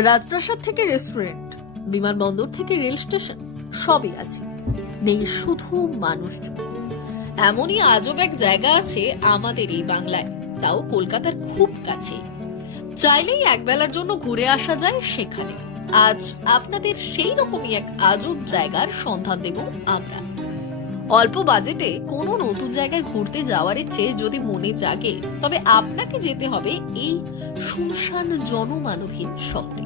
রাজপ্রাসাদ থেকে রেস্টুরেন্ট, বিমানবন্দর থেকে রেল স্টেশন, সবই আছে, নেই শুধু মানুষজন। এমনই আজব এক জায়গা আছে আমাদের এই বাংলায়, তাও কলকাতার খুব কাছে। চাইলেই একবেলার জন্য ঘুরে আসা যায় সেখানে। আজ আপনাদের সেই রকমই এক আজব জায়গার সন্ধান দেব আমরা। অল্প বাজেটে কোনো নতুন জায়গায় ঘুরতে যাওয়ার ইচ্ছে যদি মনে জাগে, তবে আপনাকে যেতে হবে এই শুনশান জনমানবহীন শহরে।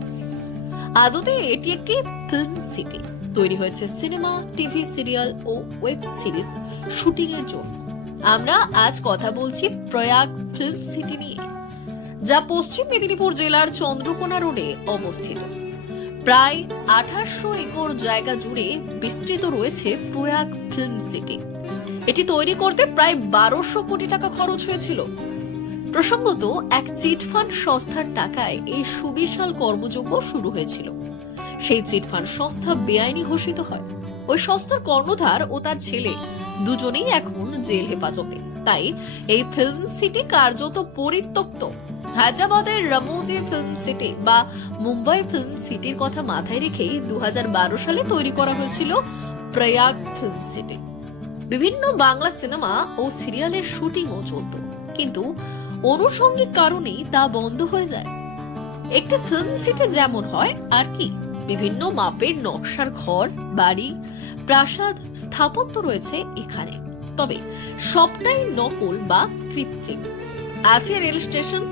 আদতে এটি একটি ফিল্ম সিটি, তৈরি হয়েছে সিনেমা, টিভি সিরিয়াল ও ওয়েব সিরিজ শুটিং এর জন্য। আমরা আজ কথা বলছি প্রয়াগ ফিল্ম সিটি নিয়ে, যা পশ্চিম মেদিনীপুর জেলার চন্দ্রকোনা রোডে অবস্থিত। প্রায় 2800 একর জায়গা জুড়ে বিস্তৃত রয়েছে প্রয়াগ ফিল্ম সিটি। এটি তৈরি করতে প্রায় 1200 কোটি টাকা খরচ হয়েছিল। প্রসঙ্গত, এক চিটফান্ড সংস্থার টাকায় এই সুবিশাল কর্মযজ্ঞ শুরু হয়েছিল। সেই চিটফান্ড সংস্থা বেআইনি ঘোষিত হয়। ওই সংস্থার কর্ণধার ও তার ছেলে দুজনেই এখন জেল হেফাজতে। তাই এই ফিল্ম সিটি কার্যত পরিত্যক্ত। হায়দ্রাবাদের রামোজি ফিল্ম সিটি বা মুম্বাই ফিল্ম সিটির কথা মাথায় রেখেই 2012 সালে তৈরি করা হয়েছিল প্রয়াগ ফিল্ম সিটি। বিভিন্ন বাংলা সিনেমা ও সিরিয়ালের শুটিংও চলত, কিন্তু আনুষঙ্গিক কারণেই তা বন্ধ হয়ে যায়। একটি ফিল্ম সিটি যেমন হয় আর কি, বিভিন্ন মাপের নকশার ঘর, বাড়ি, প্রাসাদ, স্থাপত্য রয়েছে এখানে, তবে সবটাই নকল বা কৃত্রিম। আছে রেল স্টেশন,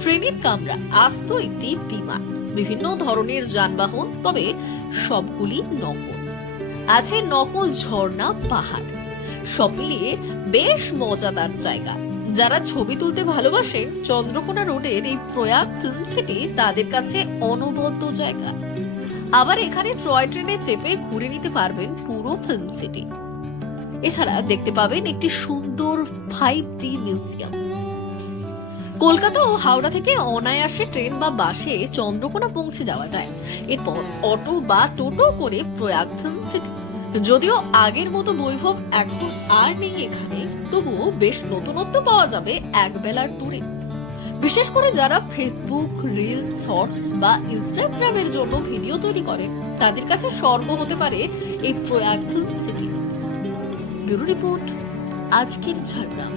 ট্রেনের কামরা, আস্ত একটি বিমান, বিভিন্ন ধরনের যানবাহন, তবে সবগুলি নকল। আছে নকল ঝর্ণা, পাহাড়, সব মিলিয়ে বেশ মজাদার জায়গা। যারা ছবি তুলতে ভালোবাসেন, চন্দ্রকোনা রোডের এই প্রয়াগ ফিল্ম সিটি তাদের কাছে অনবদ্য জায়গা। আবার এখানে টয় ট্রেনে চেপে ঘুরে নিতে পারবেন পুরো ফিল্ম সিটি। এছাড়া দেখতে পাবেন একটি সুন্দর 5D মিউজিয়াম। কলকাতা ও হাওড়া থেকে অনায়াসে ট্রেন বা বাসে চন্দ্রকোনা পৌঁছে যাওয়া যায়। এরপর অটো বা টোটো করে প্রয়াগ ফিল্ম সিটি। যদিও আগের মতো বৈভব এখন আর নেই এখানে, তবুও বেশ নতুনত্ব পাওয়া যাবে একবেলার ট্যুরে। বিশেষ করে যারা ফেসবুক, রিলস, শর্টস বা ইনস্টাগ্রামের জন্য ভিডিও তৈরি করে, তাদের কাছে স্বর্গ হতে পারে এই Prayag film city. Bureau report, আজকের ঝাড়গ্রাম।